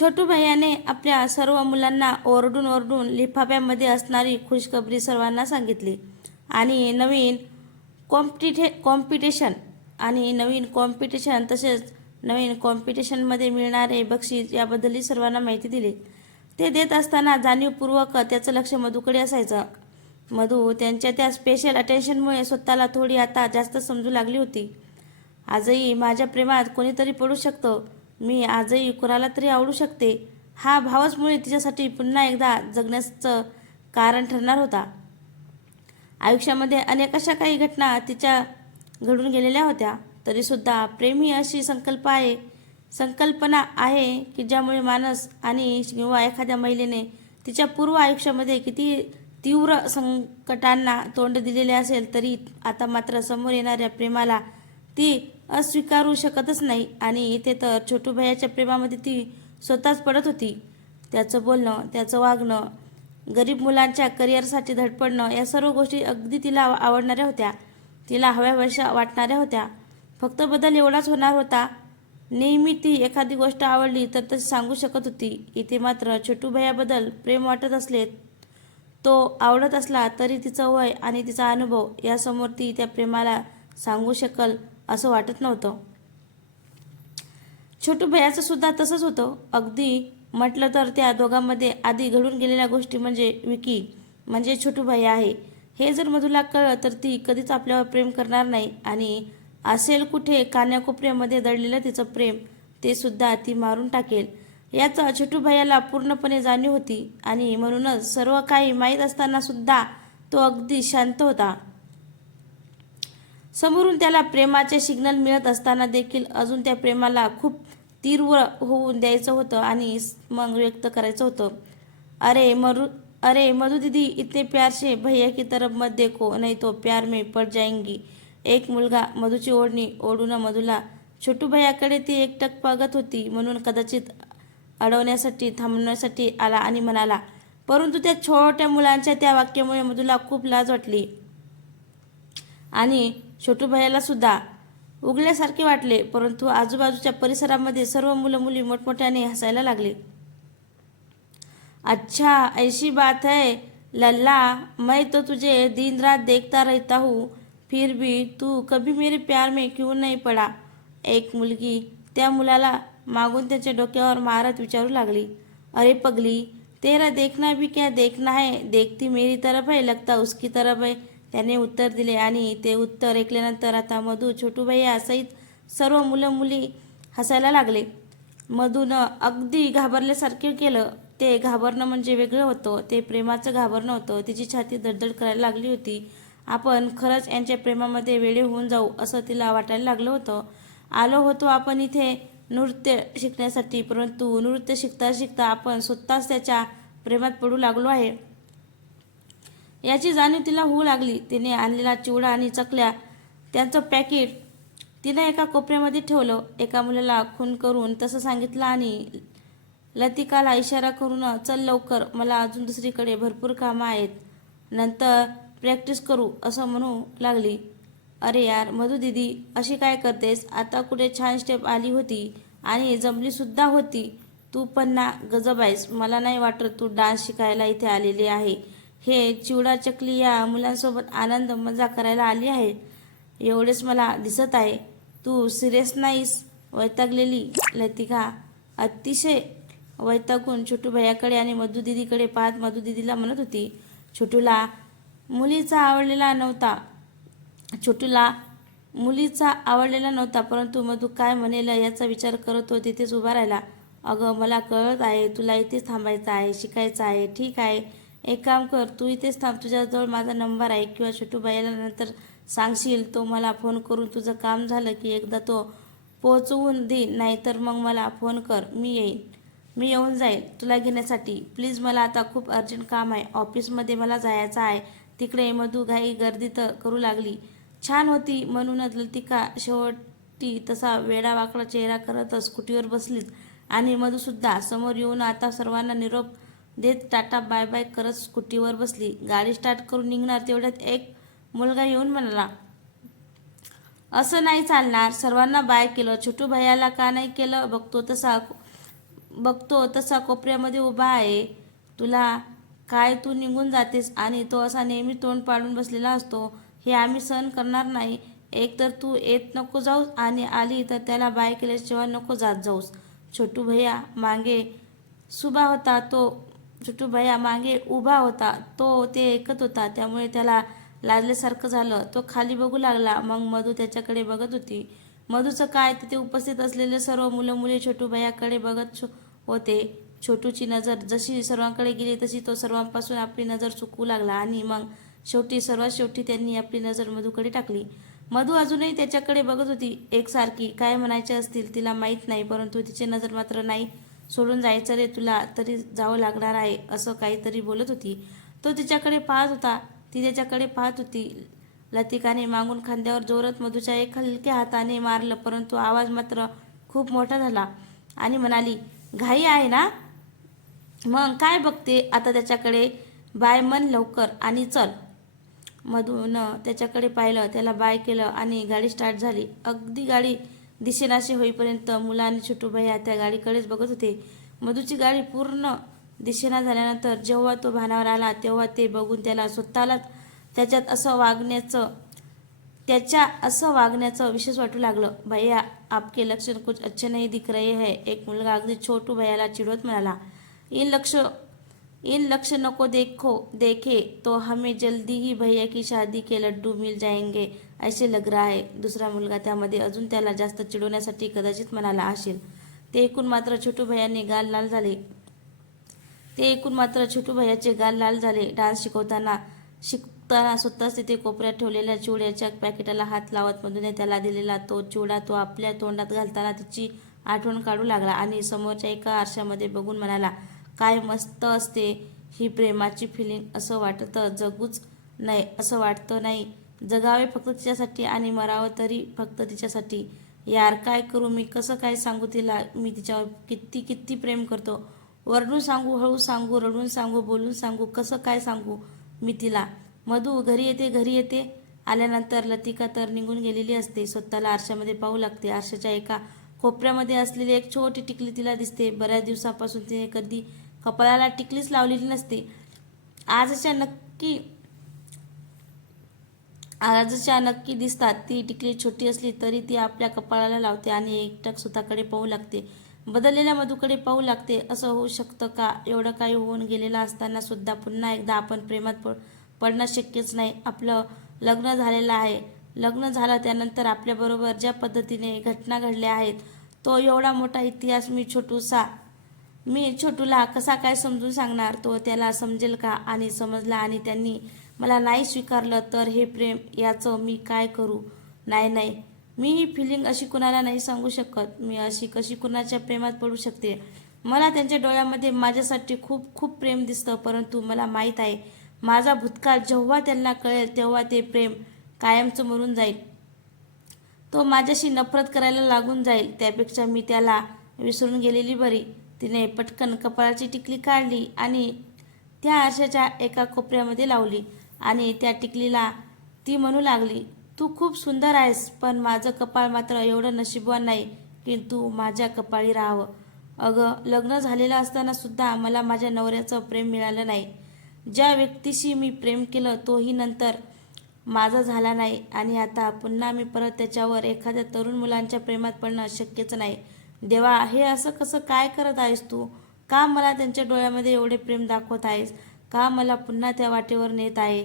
छोटू भैयाने आपल्या सर्व मुलांना ओरडून ओरडून लिफाफ्यामध्ये असणारी खुशखबरी सर्वांना सांगितली. आणि नवीन कॉम्पिटे कॉम्पिटिशन आणि नवीन कॉम्पिटिशन तसेच नवीन कॉम्पिटिशनमध्ये मिळणारे बक्षीस याबद्दलही सर्वांना माहिती दिली. ते देत असताना जाणीवपूर्वक त्याचं लक्ष मधूकडे असायचं. मधू त्यांच्या त्या स्पेशल अटेन्शनमुळे स्वतःला थोडी आता जास्त समजू लागली होती. आजही माझ्या प्रेमात कोणीतरी पडू शकतं. मी आजही कुणाला तरी आवडू शकते. हा भावचमुळे तिच्यासाठी पुन्हा एकदा जगण्याचं कारण ठरणार होता. आयुष्यामध्ये अनेक अशा काही घटना तिच्या घडून गेलेल्या होत्या. तरीसुद्धा प्रेम ही अशी संकल्प आहे संकल्पना आहे की ज्यामुळे माणस आणि किंवा एखाद्या महिलेने तिच्या पूर्व आयुष्यामध्ये किती तीव्र संकटांना तोंड दिलेले असेल तरी आता मात्र समोर येणाऱ्या प्रेमाला ती अस्वीकारू शकतच नाही. आणि इथे तर छोटू भैयाच्या प्रेमामध्ये ती स्वतःच पडत होती. त्याचं बोलणं त्याचं वागणं गरीब मुलांच्या करिअरसाठी धडपडणं या सर्व गोष्टी अगदी तिला आवडणाऱ्या होत्या. तिला हव्यावशा वाटणाऱ्या होत्या. फक्त बदल एवढाच होणार होता. नेहमी ती एखादी गोष्ट आवडली तर तशी सांगू शकत होती. इथे मात्र छोटू भैयाबद्दल प्रेम वाटत असले तो आवडत असला तरी तिचं वय आणि तिचा अनुभव यासमोर ती त्या प्रेमाला सांगू शकल. असं वाटत नव्हतं. छोटू भयाचं सुद्धा तसंच होतं. अगदी म्हटलं तर त्या दोघांमध्ये आधी घडून गेलेल्या गोष्टी म्हणजे विकी म्हणजे छोटू भैया आहे. हे जर मधुला कळलं तर ती कधीच आपल्यावर प्रेम करणार नाही आणि असेल कुठे कान्याकोपऱ्यामध्ये दडलेलं तिचं प्रेम ते सुद्धा ती मारून टाकेल. याचा छोटू भैयाला पूर्णपणे जाणीव होती आणि म्हणूनच सर्व काही माहीत असताना सुद्धा तो अगदी शांत होता. समोरून त्याला प्रेमाचे सिग्नल मिळत असताना देखील अजून त्या प्रेमाला खूप तीव्र होऊन द्यायचं होतं आणि मग व्यक्त करायचं होतं. अरे मरु अरे मधु दीदी इतने प्यार से भैया की तरफ मत देखो नहीं तो प्यार में पड़ जाएंगी. एक मुलगा मधूची ओढणी ओढून मधुला छोटू भैयाकडे ती एकटक बघत होती म्हणून कदाचित अडवण्यासाठी थांबवण्यासाठी आला आणि म्हणाला परंतु त्या छोट्या मुलांच्या त्या वाक्यामुळे मधुला खूप लाज वाटली. आणि छोटू भैयाला सुद्धा. उगल्यासारखे वाटले परंतु आजूबाजूच्या परिसरामध्ये सर्व मुलं मुली मोठमोठ्याने हसायला लागले. अच्छा ऐसी बात है लल्ला मैं तो तुझे दिन रात देखता रहता हूँ फिर भी तू कभी मेरे प्यार में क्यों नहीं पड़ा? एक मुलगी त्या मुलाला मागून त्याच्या डोक्यावर मारत विचारू लागली. अरे पगली तेरा देखना भी क्या देखना है देखती मेरी तरफ है लगता उसकी तरफ है त्याने उत्तर दिले आणि ते उत्तर ऐकल्यानंतर आता मधू छोटू भैया सहित सर्व मुलं मुली हसायला लागले. मधूनं अगदी घाबरल्यासारखे केलं. ते घाबरणं म्हणजे वेगळं होतं. ते प्रेमाचं घाबरणं होतं. तिची छाती धडधड करायला लागली होती. आपण खरंच यांच्या प्रेमामध्ये वेळे होऊन जाऊ असं तिला वाटायला लागलं होतं. आलो होतो आपण इथे नृत्य शिकण्यासाठी परंतु नृत्य शिकता शिकता आपण स्वतःच त्याच्या प्रेमात पडू लागलो आहे. याची जाणीव तिला होऊ लागली. तिने आणलेला चिवडा आणि चकल्या त्यांचं पॅकेट तिनं एका कोपऱ्यामध्ये ठेवलं. एका मुलाला खून करून तसं सांगितलं आणि लतिकाला इशारा करून चल लवकर मला अजून दुसरीकडे भरपूर कामं आहेत. नंतर प्रॅक्टिस करू असं म्हणू लागली. अरे यार मधू दिदी अशी काय करतेस? आता कुठे छान स्टेप आली होती आणि जमलीसुद्धा होती. तू पण ना गजब आहेस. मला नाही वाटत तू डान्स शिकायला इथे आलेली आहे. हे चिवडा चकली या मुलांसोबत आनंद मजा करायला आली आहे. एवढेच मला दिसत आहे. तू सिरियस नाहीस वैतागलेली लतिका. अतिशय वैतागून छोटू भैयाकडे आणि मधू दिदीकडे पाहत मधू दिदीला म्हणत होती छोटूला मुलीचा आवडलेला नव्हता. छोटूला मुलीचा आवडलेला नव्हता परंतु मधू काय म्हणेल याचा विचार करत हो तिथेच उभा राहिला. अगं मला कळत आहे तुला इथेच थांबायचं आहे शिकायचं आहे ठीक आहे. एक काम कर तू इथेच थांब. तुझ्याजवळ माझा नंबर आहे. किंवा छोटूबाईला नंतर सांगशील तो मला फोन करून तुझं काम झालं की एकदा तो पोचवून दे नाहीतर मग मला फोन कर. मी येईन. मी येऊन जाईल तुला घेण्यासाठी. प्लीज मला आता खूप अर्जंट काम आहे. ऑफिसमध्ये मला जायचं आहे. तिकडे मधू घाई तर करू लागली. छान होती म्हणूनच लतिका शेवटी तसा वेडावाकडा चेहरा करतच स्कूटीवर बसलीत. आणि मधूसुद्धा समोर येऊन आता सर्वांना निरोप देत टाटा बाय बाय करत स्कूटीवर बसली. गाडी स्टार्ट करून निघणार तेवढ्यात एक मुलगा येऊन म्हणाला असं नाही चालणार. सर्वांना बाय केलं. छोटू भैयाला का नाही केलं? बघतो तसा बघतो तसा कोपऱ्यामध्ये उभा आहे. तुला काय तू निघून जातेस आणि तो असा नेहमी तोंड पाडून बसलेला असतो. हे आम्ही सहन करणार नाही. एक तर तू येत नको जाऊस आणि आली तर त्याला बाय केल्याशिवाय नको जात जाऊस. छोटू भैया मागे सुभा होता. तो छोटू भैया मागे उभा होता. तो ते ऐकत होता. त्यामुळे त्याला लाजल्यासारखं झालं. तो खाली बघू लागला. मग मधू त्याच्याकडे बघत होती. मधूचं काय? तिथे उपस्थित असलेले सर्व मुलं मुली छोटू भैयाकडे बघत होते. छोटूची नजर जशी सर्वांकडे गेली तशी तो सर्वांपासून आपली नजर चुकू लागला आणि मग शेवटी सर्वात शेवटी त्यांनी आपली नजर मधूकडे टाकली. मधू अजूनही त्याच्याकडे बघत होती. एकसारखी. काय म्हणायचे असतील तिला माहीत नाही परंतु तिची नजर मात्र नाही सोडून जायचं रे तुला तरी जावं लागणार आहे असं काहीतरी बोलत होती. तो तिच्याकडे पाहत होता. ती त्याच्याकडे पाहत होती. लतिकाने मागून खांद्यावर जोरात मधूच्या एक हलक्या हाताने मारलं परंतु आवाज मात्र खूप मोठा झाला आणि म्हणाली घाई आहे ना? मग काय बघते? आता त्याच्याकडे बाय मन लवकर आणि चल. मधून त्याच्याकडे पाहिलं त्याला बाय केलं आणि गाडी स्टार्ट झाली. अगदी गाडी दिशेनाशी होईपर्यंत मुलं आणि छोटू भैया त्या गाडीकडेच बघत होते. मधूची गाडी पूर्ण दिशेना झाल्यानंतर जेव्हा तो भानावर आला तेव्हा ते बघून त्याला स्वतःलाच त्याच्यात असं वागण्याचं त्याच्या असं वागण्याचं विशेष वाटू लागलं. भैया आपके लक्षण कुछ अच्छे नहीं दिख रहे है. एक मुलगा अगदी छोटू भैयाला चिडवत म्हणाला इन लक्ष इन लक्ष्य नको देखो देखे तो हमें जल्दी ही भैया की शादी के लड्डू मिल जाएंगे. ऐसे लग्न आहे. दुसरा मुलगा त्यामध्ये अजून त्याला जास्त चिडवण्यासाठी कदाचित म्हणाला असेल. ते ऐकून मात्र छोटू भैयाने गाल लाल झाले. ते ऐकून मात्र छोटू भैयाचे गाल लाल झाले. डान्स शिकवताना शिकताना स्वतःच तिथे कोपऱ्यात ठेवलेल्या चिवड्याच्या पॅकेटाला हात लावत मधून त्याला दिलेला तो चिवडा तो आपल्या तोंडात घालताना तिची आठवण काढू लागला आणि समोरच्या एका आरशामध्ये बघून म्हणाला काय मस्त असते ही प्रेमाची फिलिंग असं वाटतं जगूच नाही असं वाटतं नाही. जगावे फक्त तिच्यासाठी आणि मरावं तरी फक्त तिच्यासाठी. यार काय करू? मी कसं काय सांगू तिला? मी तिच्यावर किती किती प्रेम करतो? वरडून सांगू हळू सांगू रडून सांगू बोलून सांगू कसं काय सांगू मी तिला? मधू घरी येते घरी येते. आल्यानंतर लतिका तर निघून गेलेली असते. स्वतःला आरशामध्ये पाहू लागते. आरशाच्या एका कोपऱ्यामध्ये असलेली एक छोटी टिकली तिला दिसते. बऱ्याच दिवसापासून तिने कधी कपाळाला टिकलीच लावलेली नसते. आजच्या नक्की आजच्या नक्की दिसतात ती टिकली छोटी असली तरी ती आपल्या कपाळाला लावते आणि एकटक स्वतःकडे पाहू लागते. बदललेल्या मधूकडे पाहू लागते. असं होऊ शकतं का? एवढं काही होऊन गेलेलं असताना सुद्धा पुन्हा एकदा आपण प्रेमात पड पडणं शक्यच नाही. आपलं लग्न झालेलं आहे. लग्न झालं त्यानंतर आपल्याबरोबर ज्या पद्धतीने घटना घडल्या आहेत तो एवढा मोठा इतिहास मी छोटूसा मी छोटूला कसा काय समजून सांगणार? तो त्याला समजेल का? आणि समजला आणि त्यांनी मला नाही स्वीकारलं तर हे प्रेम याचं मी काय करू? नाही नाही. मी ही फिलिंग अशी कुणाला नाही सांगू शकत. मी अशी कशी कुणाच्या प्रेमात पडू शकते? मला त्यांच्या डोळ्यामध्ये माझ्यासाठी खूप खूप प्रेम दिसतं परंतु मला माहीत आहे माझा भूतकाळ जेव्हा त्यांना कळेल तेव्हा ते प्रेम कायमचं मरून जाईल. तो माझ्याशी नफरत करायला लागून जाईल. त्यापेक्षा मी त्याला विसरून गेलेली बरी. तिने पटकन कपाळाची टिकली काढली आणि त्या आरशाच्या एका कोपऱ्यामध्ये लावली. आणि त्या टिकलीला ती म्हणू लागली तू खूप सुंदर आहेस पण माझं कपाळ मात्र एवढं नशिबवान नाही की तू माझ्या कपाळी राहावं. अगं लग्न झालेलं असताना सुद्धा मला माझ्या नवऱ्याचं प्रेम मिळालं नाही. ज्या व्यक्तीशी मी प्रेम केलं तोही नंतर माझा झाला नाही आणि आता पुन्हा मी परत त्याच्यावर एखाद्या तरुण मुलांच्या प्रेमात पडणं शक्यच नाही. देवा हे असं कसं काय करत आहेस तू? का मला त्यांच्या डोळ्यामध्ये एवढे प्रेम दाखवत आहेस? का मला पुन्हा त्या वाटेवर नेत आहे?